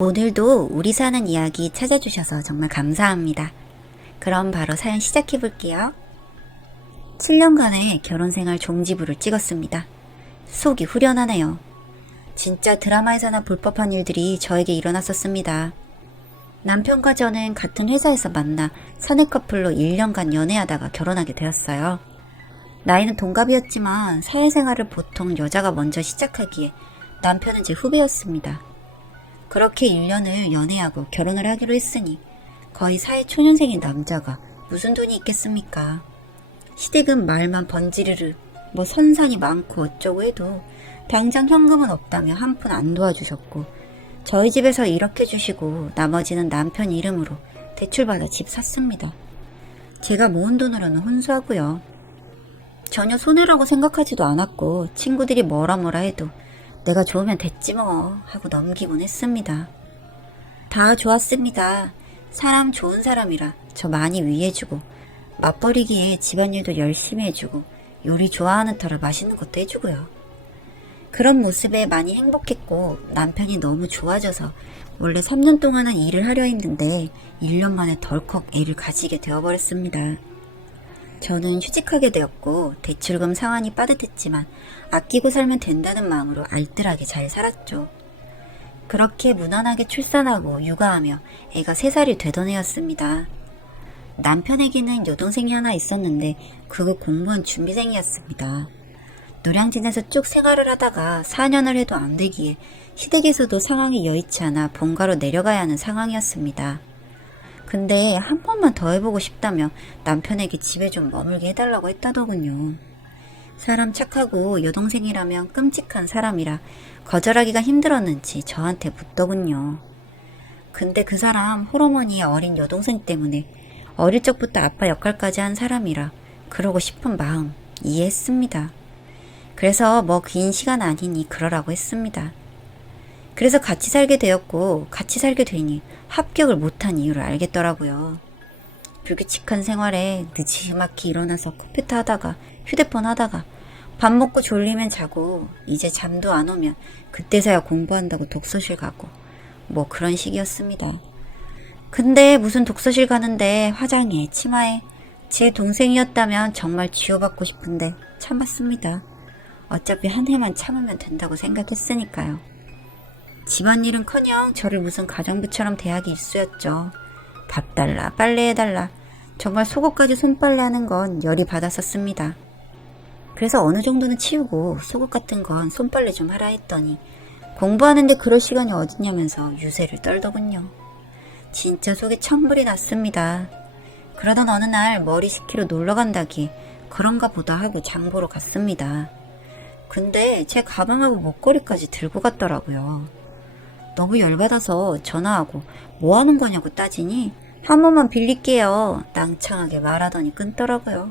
오늘도 우리 사는 이야기 찾아주셔서 정말 감사합니다. 그럼 바로 사연 시작해 볼게요. 7년간의 결혼생활 종지부를 찍었습니다. 속이 후련하네요. 진짜 드라마에서나 볼 법한 일들이 저에게 일어났었습니다. 남편과 저는 같은 회사에서 만나 사내 커플로 1년간 연애하다가 결혼하게 되었어요. 나이는 동갑이었지만 사회생활을 보통 여자가 먼저 시작하기에 남편은 제 후배였습니다. 그렇게 1년을 연애하고 결혼을 하기로 했으니 거의 사회초년생인 남자가 무슨 돈이 있겠습니까? 시댁은 말만 번지르르 선산이 많고 어쩌고 해도 당장 현금은 없다며 한 푼 안 도와주셨고, 저희 집에서 이렇게 주시고 나머지는 남편 이름으로 대출받아 집 샀습니다. 제가 모은 돈으로는 혼수하고요. 전혀 손해라고 생각하지도 않았고, 친구들이 뭐라 해도 내가 좋으면 됐지 뭐 하고 넘기곤 했습니다. 다 좋았습니다. 사람 좋은 사람이라 저 많이 위해주고, 맞벌이기에 집안일도 열심히 해주고, 요리 좋아하는 터라 맛있는 것도 해주고요. 그런 모습에 많이 행복했고, 남편이 너무 좋아져서 원래 3년 동안은 일을 하려 했는데 1년 만에 덜컥 애를 가지게 되어버렸습니다. 저는 휴직하게 되었고 대출금 상환이 빠듯했지만 아끼고 살면 된다는 마음으로 알뜰하게 잘 살았죠. 그렇게 무난하게 출산하고 육아하며 애가 3살이 되던 해였습니다. 남편에게는 여동생이 하나 있었는데 그거 공무원 준비생이었습니다. 노량진에서 쭉 생활을 하다가 4년을 해도 안 되기에 시댁에서도 상황이 여의치 않아 본가로 내려가야 하는 상황이었습니다. 근데 한 번만 더 해보고 싶다며 남편에게 집에 좀 머물게 해달라고 했다더군요. 사람 착하고 여동생이라면 끔찍한 사람이라 거절하기가 힘들었는지 저한테 묻더군요. 근데 그 사람 홀어머니의 어린 여동생 때문에 어릴 적부터 아빠 역할까지 한 사람이라 그러고 싶은 마음 이해했습니다. 그래서 긴 시간 아니니 그러라고 했습니다. 그래서 같이 살게 되었고, 같이 살게 되니 합격을 못한 이유를 알겠더라고요. 불규칙한 생활에 늦지막히 일어나서 컴퓨터 하다가 휴대폰 하다가 밥 먹고 졸리면 자고, 이제 잠도 안 오면 그때서야 공부한다고 독서실 가고 그런 식이었습니다. 근데 무슨 독서실 가는데 화장해 치마해. 제 동생이었다면 정말 쥐어받고 싶은데 참았습니다. 어차피 한 해만 참으면 된다고 생각했으니까요. 집안일은커녕 저를 무슨 가정부처럼 대하기 일쑤였죠. 밥 달라, 빨래해달라, 정말 속옷까지 손빨래하는 건 열이 받았었습니다. 그래서 어느 정도는 치우고 속옷 같은 건 손빨래 좀 하라 했더니 공부하는데 그럴 시간이 어딨냐면서 유세를 떨더군요. 진짜 속에 천불이 났습니다. 그러던 어느 날 머리 식히러 놀러간다기에 그런가 보다 하고 장보러 갔습니다. 근데 제 가방하고 목걸이까지 들고 갔더라고요. 너무 열받아서 전화하고 뭐 하는 거냐고 따지니 한 번만 빌릴게요 낭창하게 말하더니 끊더라고요.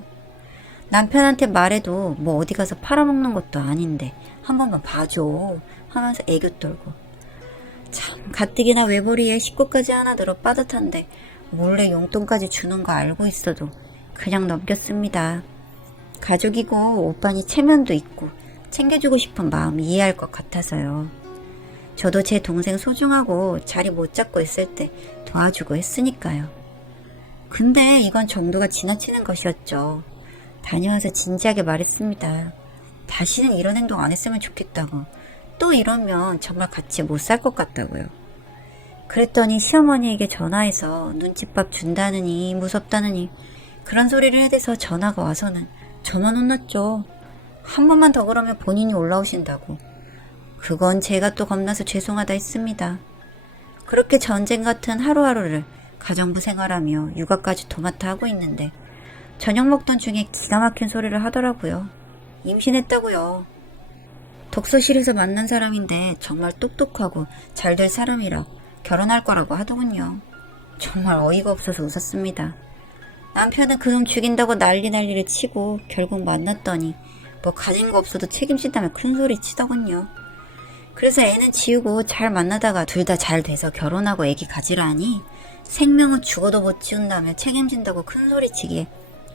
남편한테 말해도 어디 가서 팔아먹는 것도 아닌데 한 번만 봐줘 하면서 애교 떨고, 참 가뜩이나 외벌이에 식구까지 하나 들어 빠듯한데 몰래 용돈까지 주는 거 알고 있어도 그냥 넘겼습니다. 가족이고 오빠니 체면도 있고 챙겨주고 싶은 마음 이해할 것 같아서요. 저도 제 동생 소중하고 자리 못 잡고 있을 때 도와주고 했으니까요. 근데 이건 정도가 지나치는 것이었죠. 다녀와서 진지하게 말했습니다. 다시는 이런 행동 안 했으면 좋겠다고. 또 이러면 정말 같이 못 살 것 같다고요. 그랬더니 시어머니에게 전화해서 눈칫밥 준다느니 무섭다느니 그런 소리를 해대서 전화가 와서는 저만 혼났죠. 한 번만 더 그러면 본인이 올라오신다고. 그건 제가 또 겁나서 죄송하다 했습니다. 그렇게 전쟁 같은 하루하루를 가정부 생활하며 육아까지 도맡아 하고 있는데 저녁 먹던 중에 기가 막힌 소리를 하더라고요. 임신했다고요. 독서실에서 만난 사람인데 정말 똑똑하고 잘 될 사람이라 결혼할 거라고 하더군요. 정말 어이가 없어서 웃었습니다. 남편은 그놈 죽인다고 난리를 치고 결국 만났더니 가진 거 없어도 책임진다며 큰 소리 치더군요. 그래서 애는 지우고 잘 만나다가 둘 다 잘 돼서 결혼하고 애기 가지라 하니 생명은 죽어도 못 지운다며 책임진다고 큰 소리 치기에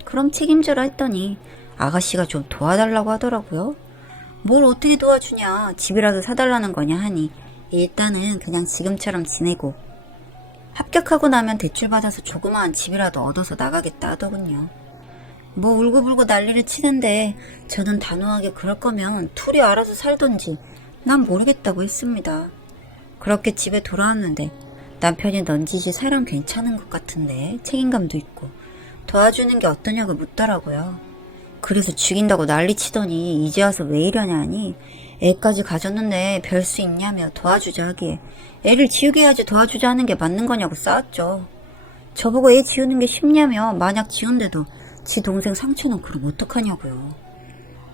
그럼 책임져라 했더니 아가씨가 좀 도와달라고 하더라고요. 뭘 어떻게 도와주냐, 집이라도 사달라는 거냐 하니 일단은 그냥 지금처럼 지내고 합격하고 나면 대출받아서 조그마한 집이라도 얻어서 나가겠다 하더군요. 뭐 울고불고 난리를 치는데 저는 단호하게 그럴 거면 둘이 알아서 살던지 난 모르겠다고 했습니다. 그렇게 집에 돌아왔는데 남편이 넌지시 사람 괜찮은 것 같은데 책임감도 있고 도와주는 게 어떠냐고 묻더라고요. 그래서 죽인다고 난리치더니 이제 와서 왜 이러냐 하니 애까지 가졌는데 별 수 있냐며 도와주자 하기에 애를 지우게 해야지 도와주자 하는 게 맞는 거냐고 싸웠죠. 저보고 애 지우는 게 쉽냐며 만약 지운데도 지 동생 상처는 그럼 어떡하냐고요.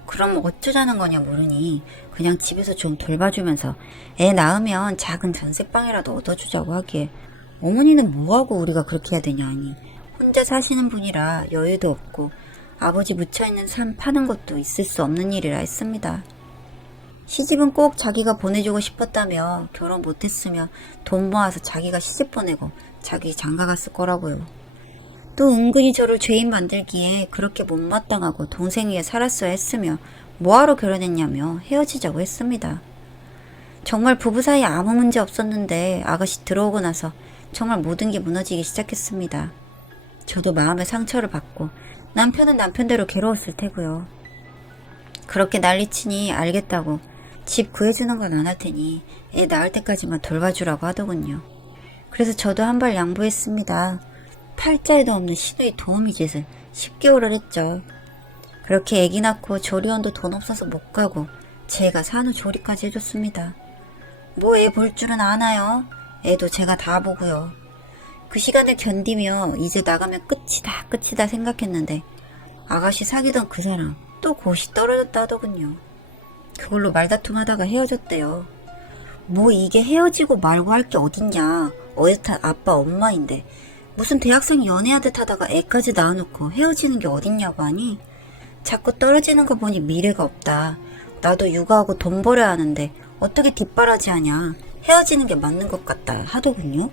그럼 어쩌자는 거냐 모르니 그냥 집에서 좀 돌봐주면서 애 낳으면 작은 전세방이라도 얻어주자고 하기에 어머니는 뭐하고 우리가 그렇게 해야 되냐 하니 혼자 사시는 분이라 여유도 없고 아버지 묻혀있는 삶 파는 것도 있을 수 없는 일이라 했습니다. 시집은 꼭 자기가 보내주고 싶었다며 결혼 못했으면 돈 모아서 자기가 시집 보내고 자기 장가갔을 거라고요. 또 은근히 저를 죄인 만들기에 그렇게 못마땅하고 동생 위에 살았어야 했으며 뭐하러 결혼했냐며 헤어지자고 했습니다. 정말 부부 사이에 아무 문제 없었는데 아가씨 들어오고 나서 정말 모든 게 무너지기 시작했습니다. 저도 마음의 상처를 받고 남편은 남편대로 괴로웠을 테고요. 그렇게 난리치니 알겠다고 집 구해주는 건 안 할 테니 애 낳을 때까지만 돌봐주라고 하더군요. 그래서 저도 한 발 양보했습니다. 팔자에도 없는 시누이 도우미 짓을 10개월을 했죠. 그렇게 애기 낳고 조리원도 돈 없어서 못 가고 제가 산후조리까지 해줬습니다. 뭐 애 볼 줄은 아나요? 애도 제가 다 보고요. 그 시간을 견디며 이제 나가면 끝이다 생각했는데 아가씨 사귀던 그 사람 또 곧이 떨어졌다 하더군요. 그걸로 말다툼하다가 헤어졌대요. 뭐 이게 헤어지고 말고 할 게 어딨냐. 어엿한 아빠 엄마인데 무슨 대학생 연애하듯 하다가 애까지 낳아놓고 헤어지는 게 어딨냐고 하니 자꾸 떨어지는 거 보니 미래가 없다. 나도 육아하고 돈 벌어야 하는데 어떻게 뒷바라지 하냐. 헤어지는 게 맞는 것 같다 하더군요.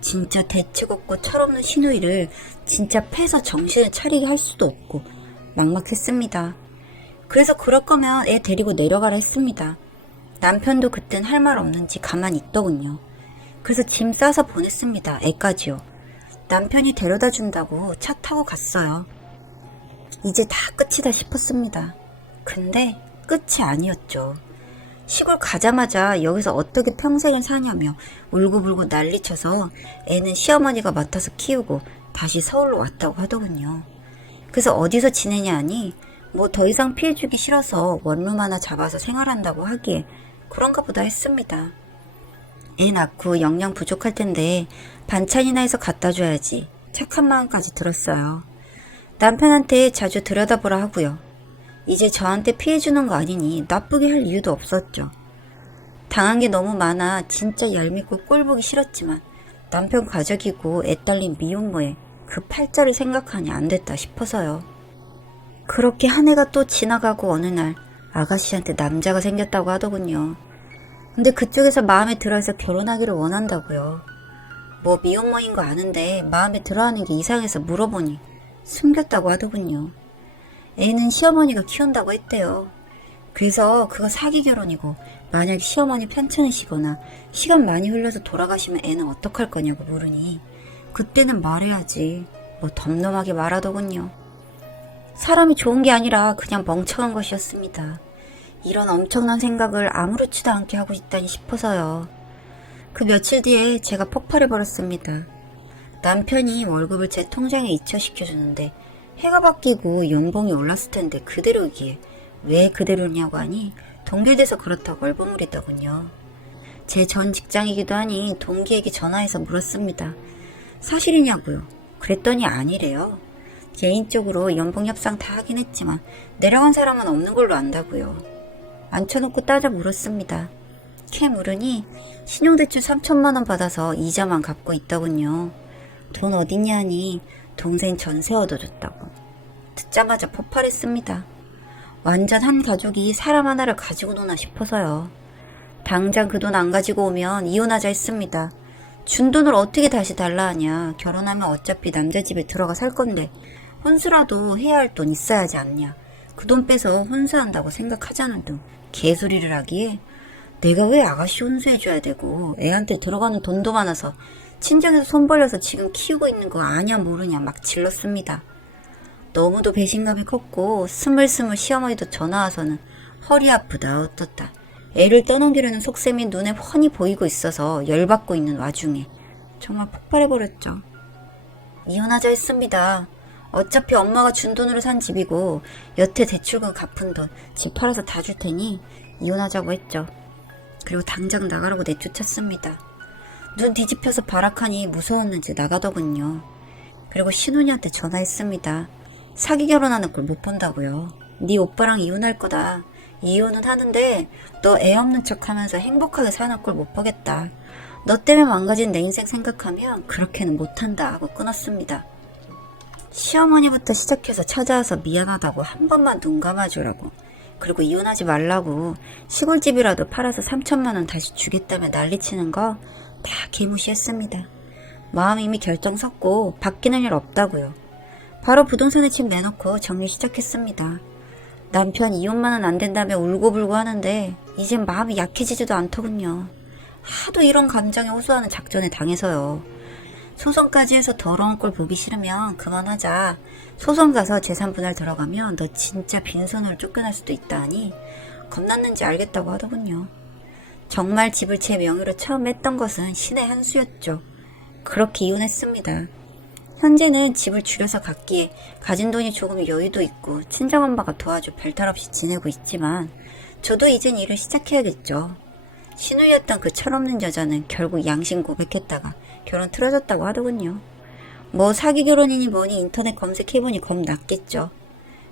진짜 대책 없고 철없는 시누이를 진짜 패서 정신을 차리게 할 수도 없고 막막했습니다. 그래서 그럴 거면 애 데리고 내려가라 했습니다. 남편도 그땐 할 말 없는지 가만히 있더군요. 그래서 짐 싸서 보냈습니다. 애까지요. 남편이 데려다 준다고 차 타고 갔어요. 이제 다 끝이다 싶었습니다. 근데 끝이 아니었죠. 시골 가자마자 여기서 어떻게 평생을 사냐며 울고불고 난리쳐서 애는 시어머니가 맡아서 키우고 다시 서울로 왔다고 하더군요. 그래서 어디서 지내냐 하니 뭐 더 이상 피해주기 싫어서 원룸 하나 잡아서 생활한다고 하기에 그런가 보다 했습니다. 애 낳고 영양 부족할 텐데 반찬이나 해서 갖다 줘야지 착한 마음까지 들었어요. 남편한테 자주 들여다보라 하고요. 이제 저한테 피해주는 거 아니니 나쁘게 할 이유도 없었죠. 당한 게 너무 많아 진짜 얄밉고 꼴보기 싫었지만 남편 가족이고 애 딸린 미혼모에 그 팔자를 생각하니 안 됐다 싶어서요. 그렇게 한 해가 또 지나가고 어느 날 아가씨한테 남자가 생겼다고 하더군요. 근데 그쪽에서 마음에 들어해서 결혼하기를 원한다고요. 뭐 미혼모인 거 아는데 마음에 들어하는 게 이상해서 물어보니 숨겼다고 하더군요. 애는 시어머니가 키운다고 했대요. 그래서 그거 사기 결혼이고 만약 시어머니 편찮으시거나 시간 많이 흘려서 돌아가시면 애는 어떡할 거냐고 물으니 그때는 말해야지 뭐 덤덤하게 말하더군요. 사람이 좋은 게 아니라 그냥 멍청한 것이었습니다. 이런 엄청난 생각을 아무렇지도 않게 하고 있다니 싶어서요. 그 며칠 뒤에 제가 폭발해버렸습니다. 남편이 월급을 제 통장에 이체시켜주는데 해가 바뀌고 연봉이 올랐을 텐데 그대로기에 왜 그대로냐고 하니 동기돼서 그렇다고 얼버무리더군요. 제 전 직장이기도 하니 동기에게 전화해서 물었습니다. 사실이냐고요? 그랬더니 아니래요. 개인적으로 연봉 협상 다 하긴 했지만 내려간 사람은 없는 걸로 안다고요. 앉혀놓고 따져 물었습니다. 캐 물으니 신용대출 3천만 원 받아서 이자만 갚고 있더군요. 돈 어딨냐 하니 동생 전세 얻어줬다고. 듣자마자 폭발했습니다. 완전 한 가족이 사람 하나를 가지고 노나 싶어서요. 당장 그 돈 안 가지고 오면 이혼하자 했습니다. 준 돈을 어떻게 다시 달라 하냐. 결혼하면 어차피 남자 집에 들어가 살 건데 혼수라도 해야 할 돈 있어야지 않냐. 그 돈 빼서 혼수한다고 생각하자는 등 개소리를 하기에 내가 왜 아가씨 혼수해줘야 되고 애한테 들어가는 돈도 많아서 친정에서 손 벌려서 지금 키우고 있는 거 아냐 모르냐 막 질렀습니다. 너무도 배신감이 컸고 스물스물 시어머니도 전화 와서는 허리 아프다 어떻다. 애를 떠넘기려는 속셈이 눈에 훤히 보이고 있어서 열받고 있는 와중에 정말 폭발해버렸죠. 이혼하자 했습니다. 어차피 엄마가 준 돈으로 산 집이고 여태 대출금 갚은 돈 집 팔아서 다 줄 테니 이혼하자고 했죠. 그리고 당장 나가라고 내쫓았습니다. 눈 뒤집혀서 발악하니 무서웠는지 나가더군요. 그리고 신혼이한테 전화했습니다. 사기 결혼하는 꼴 못 본다고요. 네 오빠랑 이혼할 거다. 이혼은 하는데 너 애 없는 척하면서 행복하게 사는 꼴 못 보겠다. 너 때문에 망가진 내 인생 생각하면 그렇게는 못한다 하고 끊었습니다. 시어머니부터 시작해서 찾아와서 미안하다고 한 번만 눈 감아주라고, 그리고 이혼하지 말라고, 시골집이라도 팔아서 3천만 원 다시 주겠다며 난리치는 거 다 개무시했습니다. 마음 이미 결정 섰고 바뀌는 일 없다고요. 바로 부동산에 집 내놓고 정리 시작했습니다. 남편 이혼만은 안 된다며 울고불고 하는데 이젠 마음이 약해지지도 않더군요. 하도 이런 감정에 호소하는 작전에 당해서요. 소송까지 해서 더러운 꼴 보기 싫으면 그만하자. 소송 가서 재산 분할 들어가면 너 진짜 빈손으로 쫓겨날 수도 있다 하니 겁났는지 알겠다고 하더군요. 정말 집을 제 명의로 처음 했던 것은 신의 한 수였죠. 그렇게 이혼했습니다. 현재는 집을 줄여서 갖기에 가진 돈이 조금 여유도 있고 친정엄마가 도와줘 별탈 없이 지내고 있지만 저도 이젠 일을 시작해야겠죠. 신우였던 그 철없는 여자는 결국 양심 고백했다가 결혼 틀어졌다고 하더군요. 뭐 사기 결혼이니 뭐니 인터넷 검색해보니 겁났겠죠.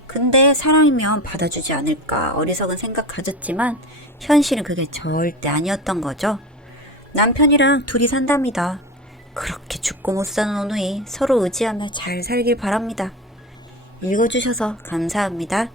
근데 사람이면 받아주지 않을까 어리석은 생각 가졌지만 현실은 그게 절대 아니었던 거죠. 남편이랑 둘이 산답니다. 그렇게 죽고 못 사는 오누이 서로 의지하며 잘 살길 바랍니다. 읽어주셔서 감사합니다.